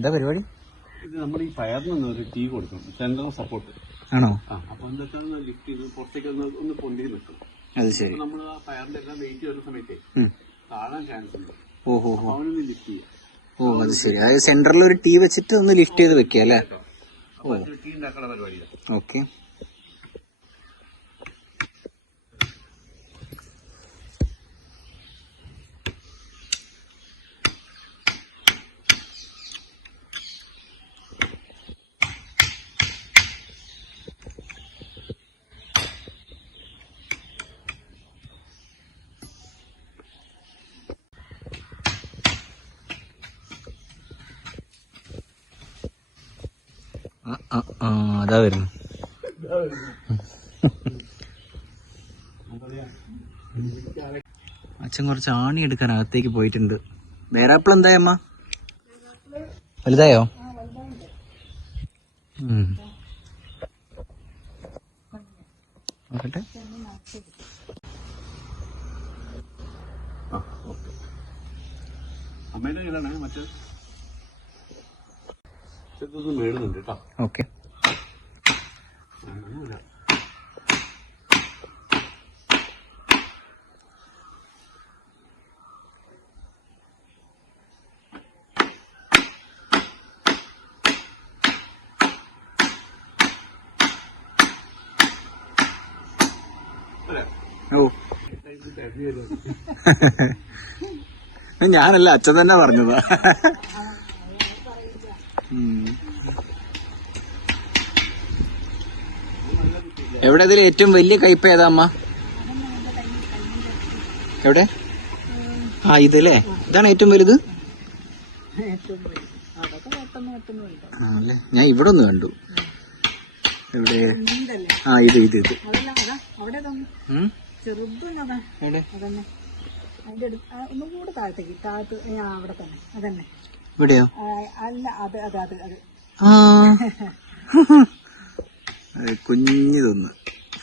എന്താ പരിപാടി? ഇത് നമ്മൾ ഈ ഫയറിന് ഒരു ടീ കൊടുക്കണം, സെന്റർ സപ്പോർട്ട് ആണോ? അപ്പൊ എന്തൊക്കെയാണ് ലിഫ്റ്റ് ചെയ്ത് പുറത്തേക്ക് ഒന്ന് പൊന്തി നിൽക്കും. അത് ശരി. നമ്മൾ ആ ഫയറിന്റെ എല്ലാം വെയിറ്റ് വരുന്ന സമയത്ത് താഴാൻ ചാൻസ് ഉണ്ട്. ഓഹോ, അവനൊന്ന് ലിഫ്റ്റ് ചെയ്യാം. ഓ അത് ശരി. അതായത് സെന്ററിൽ ഒരു ടീ വെച്ചിട്ട് ഒന്ന് ലിഫ്റ്റ് ചെയ്ത് വെക്കുക അല്ലേ? അപ്പൊ ടീ ഉണ്ടാക്കുന്ന പരിപാടിയാണ്. ഓക്കെ. അതാ വരുന്നു. അച്ഛൻ കുറച്ച് ആണി എടുക്കാൻ അകത്തേക്ക് പോയിട്ടുണ്ട്. വേറാപ്പിൾ എന്തായി അമ്മ? വലുതായോ? നോക്കട്ടെ. അമ്മേന്റെ കയ്യിലാണ് മറ്റേ മേടുന്നുണ്ട് കേട്ടോ. ഓക്കെ. ഞാനല്ല, അച്ഛൻ തന്നെ പറഞ്ഞതാ. എവിടെ ഇതിൽ ഏറ്റവും വലിയ കയ്പ ഏതാ അമ്മ? എവിടെ? ആ ഇതല്ലേ, ഇതാണ് ഏറ്റവും വലുത്. ഞാൻ ഇവിടെ ഒന്ന് കണ്ടു. എവിടെ? ആ ഇത് ഇത് ഇത് ഇവിടെയോ? കുഞ്ഞിതൊന്ന്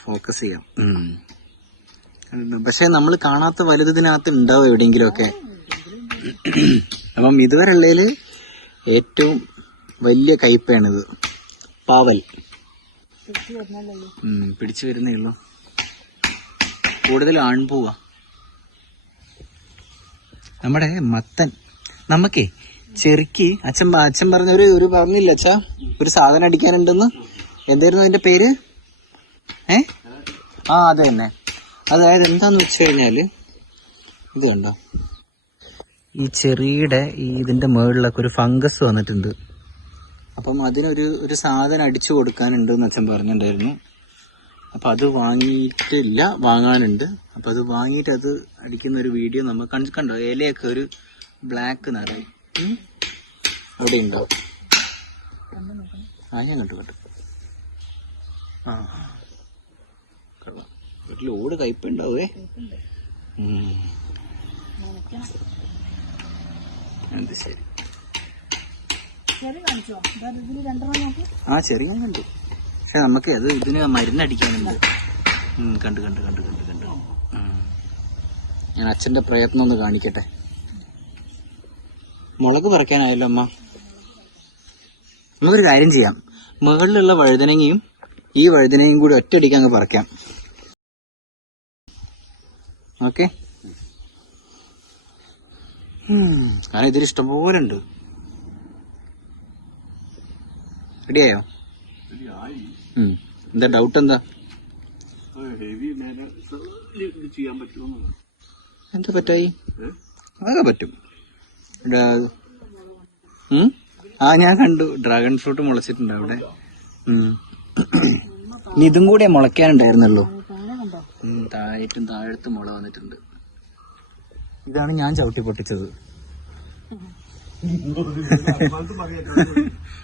ഫോക്കസ് ചെയ്യാം. പക്ഷെ നമ്മൾ കാണാത്ത വലുതിനകത്ത് ഉണ്ടാവും എവിടെയെങ്കിലും ഒക്കെ. അപ്പം ഇതുവരെ ഉള്ളതില് ഏറ്റവും വലിയ കയ്പയാണിത്. പാവൽ പിടിച്ചു വരുന്നേ ഉള്ളൂ. കൂടുതൽ ആൺപൂവാ. നമ്മുടെ മത്തൻ നമുക്കേ ചെറുക്കി അച്ഛൻ പറഞ്ഞ ഒരു പറഞ്ഞില്ല അച്ഛാ, ഒരു സാധനം അടിക്കാനുണ്ടെന്ന്. എന്തായിരുന്നു അതിന്റെ പേര്? അത് തന്നെ. അതായത് എന്താന്ന് വെച്ച് കഴിഞ്ഞാല് ഇത് കണ്ടോ, ഈ ചെറിയുടെ ഇതിന്റെ മുകളിലൊക്കെ ഒരു ഫംഗസ് വന്നിട്ടുണ്ട്. അപ്പം അതിനൊരു സാധനം അടിച്ചു കൊടുക്കാനുണ്ട് എന്ന് അച്ഛൻ പറഞ്ഞിട്ടുണ്ടായിരുന്നു. അപ്പൊ അത് വാങ്ങിയിട്ടില്ല, വാങ്ങാനുണ്ട്. അപ്പൊ അത് വാങ്ങിയിട്ട് അത് അടിക്കുന്ന ഒരു വീഡിയോ നമ്മൾ കണ്ടോ. ഇലയൊക്കെ ഒരു ബ്ലാക്ക് നിറയും അവിടെ ഉണ്ടാവും. ഞാൻ കണ്ടു. ഒരു ലോഡ് കയ്പുണ്ടാവേ. അത് ശരി. ചെറിയ കണ്ടു. പക്ഷെ നമുക്ക് അത് ഇതിന് മരുന്നടിക്കാനുണ്ട്. കണ്ടു. ഞാൻ അച്ഛന്റെ പ്രയത്നം ഒന്ന് കാണിക്കട്ടെ. മുളക് പറിക്കാനായല്ലോ അമ്മ. നമുക്കൊരു കാര്യം ചെയ്യാം, മുകളിലുള്ള വഴുതനങ്ങയും ഈ വഴുതനങ്ങയും കൂടി ഒറ്റയടിക്ക് അങ്ങ് പറിക്കാം. ഓക്കെ. കാരണം ഇതിൽ ഇഷ്ടംപോലെ ഉണ്ട്. റെഡിയായോ? എന്താ ഡൗട്ട്? എന്താ എന്താ പറ്റായി? അതൊക്കെ പറ്റും. ഞാൻ കണ്ടു, ഡ്രാഗൺ ഫ്രൂട്ട് മുളച്ചിട്ടുണ്ട് അവിടെ. ഇനി ഇതും കൂടെ മുളയ്ക്കാനുണ്ടായിരുന്നല്ലോ. താഴത്തും മുള വന്നിട്ടുണ്ട്. ഇതാണ് ഞാൻ ചവിട്ടി പൊട്ടിച്ചത്.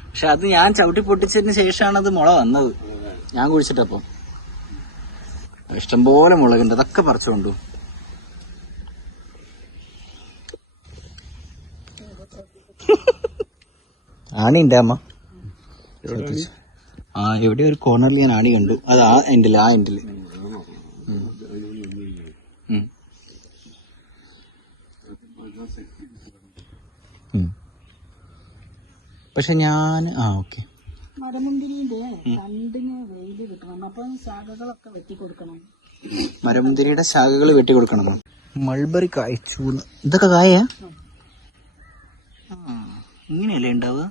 പക്ഷെ അത് ഞാൻ ചവിട്ടി പൊട്ടിച്ചതിന് ശേഷമാണ് അത് മുള വന്നത്. ഞാൻ കുഴിച്ചിട്ടപ്പം ഇഷ്ടംപോലെ മുളകുണ്ട്. അതൊക്കെ പറിച്ചോണ്ടു. ആണി ഉണ്ട് അമ്മ. എവിടെ ഒരു കോർണറിൽ ഞാൻ ആണി കണ്ടു. അത് ആ എൻഡില്. പക്ഷെ ഞാൻ ഓക്കെ മരമുന്തിരിന്റെ തണ്ടിന് വെയില് കിട്ടണം. അപ്പൊ ശാഖകളൊക്കെ വെട്ടിക്കൊടുക്കണം. മരമുന്തിരിയുടെ ശാഖകൾ വെട്ടിക്കൊടുക്കണം. മൾബറി കായ്ച്ചു. ഇതൊക്കെ കായ ഇങ്ങനെയല്ലേ ഉണ്ടാവുക?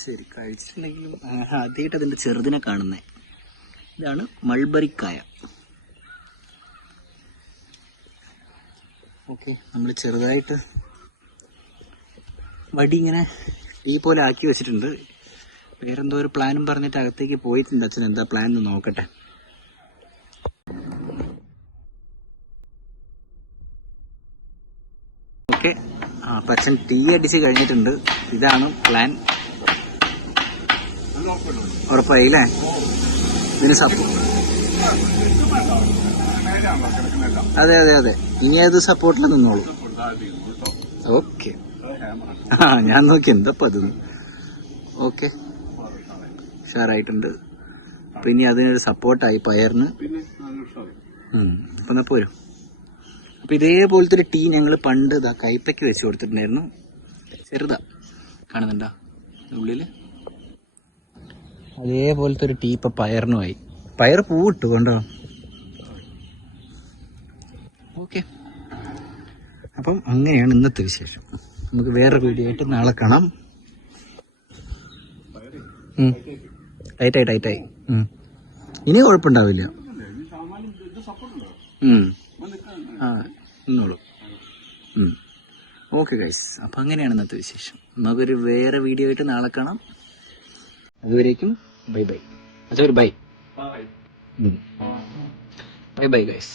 ശരി, കഴിച്ചിട്ടുണ്ടെങ്കിലും ആദ്യമായിട്ട് അതിന്റെ ചെറുതിനെ കാണുന്നേ. ഇതാണ് മൾബറിക്കായ. ഓക്കെ, നമ്മൾ ചെറുതായിട്ട് വടി ഇങ്ങനെ ഈ പോലെ ആക്കി വെച്ചിട്ടുണ്ട്. വേറെന്തോ ഒരു പ്ലാനും പറഞ്ഞിട്ട് അകത്തേക്ക് പോയിട്ടുണ്ട് അച്ഛൻ. എന്താ പ്ലാൻ എന്ന് നോക്കട്ടെ. ഓക്കെ, അപ്പൊ അച്ഛൻ ടീ അടിച്ച് കഴിഞ്ഞിട്ടുണ്ട്. ഇതാണ് പ്ലാൻ. ഉറപ്പായില്ലേ? ഇതിന് അതെ അതെ അതെ, ഇനി അത് സപ്പോർട്ടിൽ നിന്നോളൂ. ഓക്കെ, ഞാൻ നോക്കി എന്താ അത്. ഓക്കെ, ഉഷാറായിട്ടുണ്ട്. അപ്പൊ ഇനി അതിനൊരു സപ്പോർട്ടായി പയറിന്. അപ്പൊ എന്നാ പോരും. അപ്പൊ ഇതേപോലത്തെ ഒരു ടീ ഞങ്ങൾ പണ്ട് കൈപ്പയ്ക്ക് വെച്ച് കൊടുത്തിട്ടുണ്ടായിരുന്നു. ചെറുതാ, കാണുന്നുണ്ടോ ഉള്ളില്? അതേപോലത്തെ ഒരു ടീ ഇപ്പൊ പയറിനുമായി. പയർ പൂവിട്ടു കണ്ടോ? ഓക്കെ, അപ്പം അങ്ങനെയാണ് ഇന്നത്തെ വിശേഷം. നമുക്ക് വേറെ വീഡിയോ ആയിട്ട് നാളെ കാണാം. ടൈറ്റായി ഇനി കുഴപ്പമുണ്ടാവില്ല. നിന്നോളൂ. ഓക്കെ ഗൈസ്, അപ്പം അങ്ങനെയാണ് ഇന്നത്തെ വിശേഷം. നമുക്കൊരു വേറെ വീഡിയോ ആയിട്ട് നാളെ കാണാം. അതുവരേക്കും ബൈ ബൈ. അതൊരു ബൈ ബൈ ഗൈസ്.